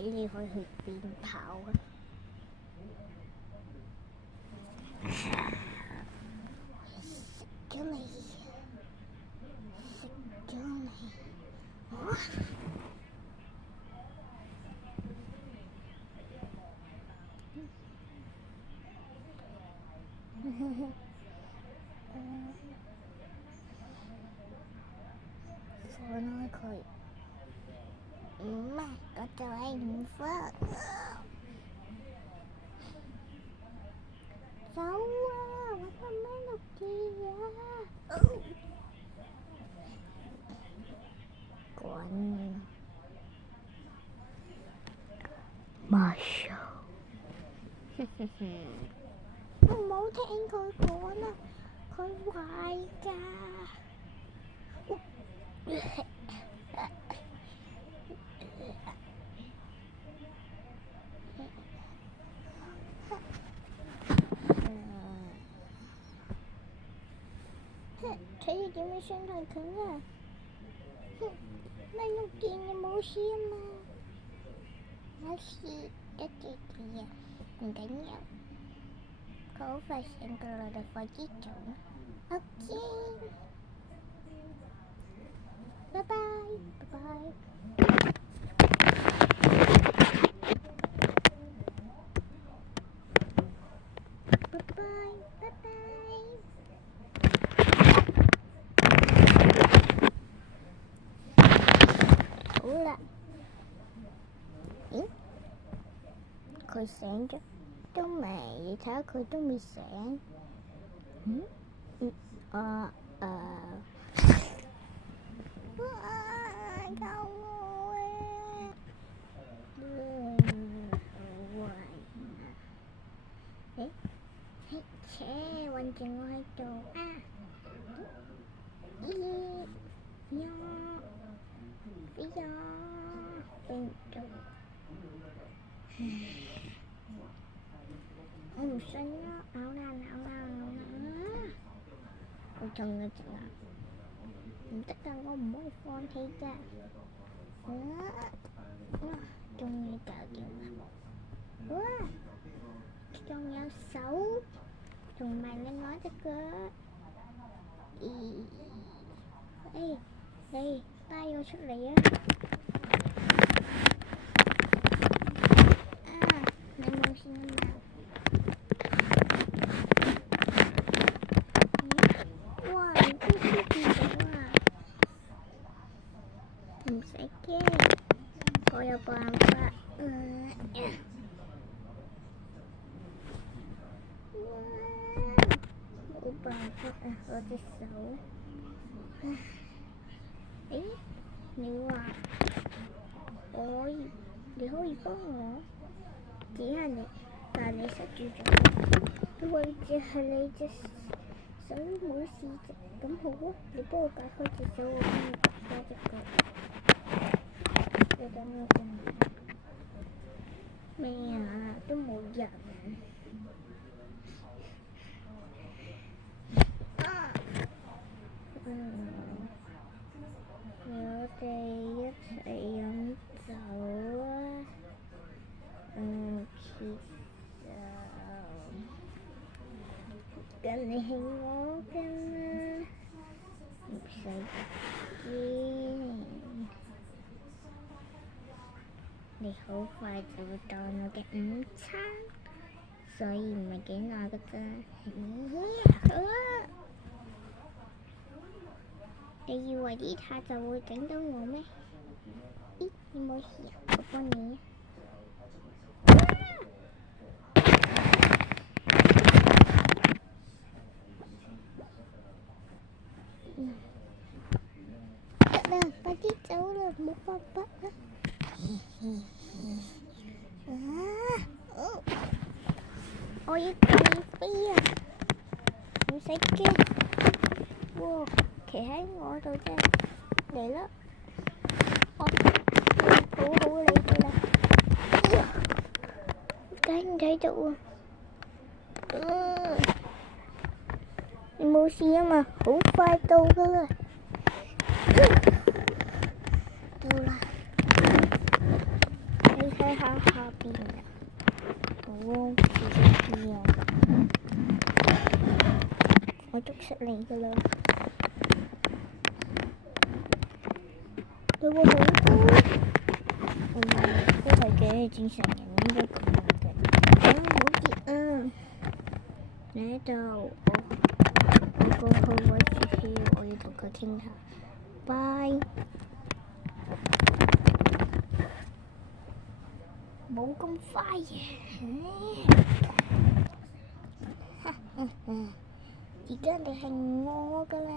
睇你可以去邊跑啊！食咗你，食咗你，哇！放開佢，唔係，我就係唔放。走啊！我做咩落地啊？滾！馬上！唔好聽佢講啦，佢壞㗎。睇你點樣傷害佢啊！咪碌電又冇事啊嘛，冇事，得住啲啊，唔緊要，佢好快醒㗎啦，你快啲走啦。OK，拜拜，拜拜。拜拜，拜拜。好啦，咦？佢醒咗都未？你睇下佢都未醒。救我啊！好壞啊！韞住我喺度啊！飛唔到。我唔信啦，咬啦！好痛啊！隻牙，唔得㗎，我唔可以放棄㗎。終於搞掂啦！哇，仲有手，同埋另外一隻腳。你帶我出嚟啊！你冇事啊嘛？哇！你都黐住咗啊！唔使驚，我有辦法。冇辦法啊！我隻手。你話你可以幫我指下你，但係你塞住咗，個位置係你隻手冇事啫。咁好啊，你幫我解開隻手，我幫你解開隻腳。你等我陣。咩啊？都冇人。我哋一齊飲酒啊！其實咁你係我㗎嘛，唔使驚。你好快就會當我嘅午餐，所以唔係幾耐㗎咋。好啊！你以為呢下就會整到我咩？你冇事啊，我幫你啊！得啦，快啲走啦，冇辦法啦！我要放飛啊！唔使驚，哇！企喺我度啫，嚟啦！我保好你㗎啦，睇唔睇到啊？你冇事啊嘛？好快到㗎啦，到啦！你睇喺下邊啊！我其實知啊，我捉實你噶啦。你會好高？都係嘅，正常人應該咁樣嘅。唔好跌啊！你喺度，我過去揾住佢，我要同佢傾下。拜。冇咁快嘅，而家你係我㗎啦，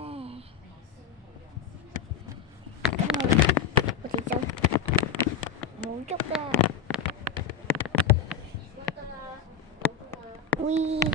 今日我哋就冇捉㗎。喂。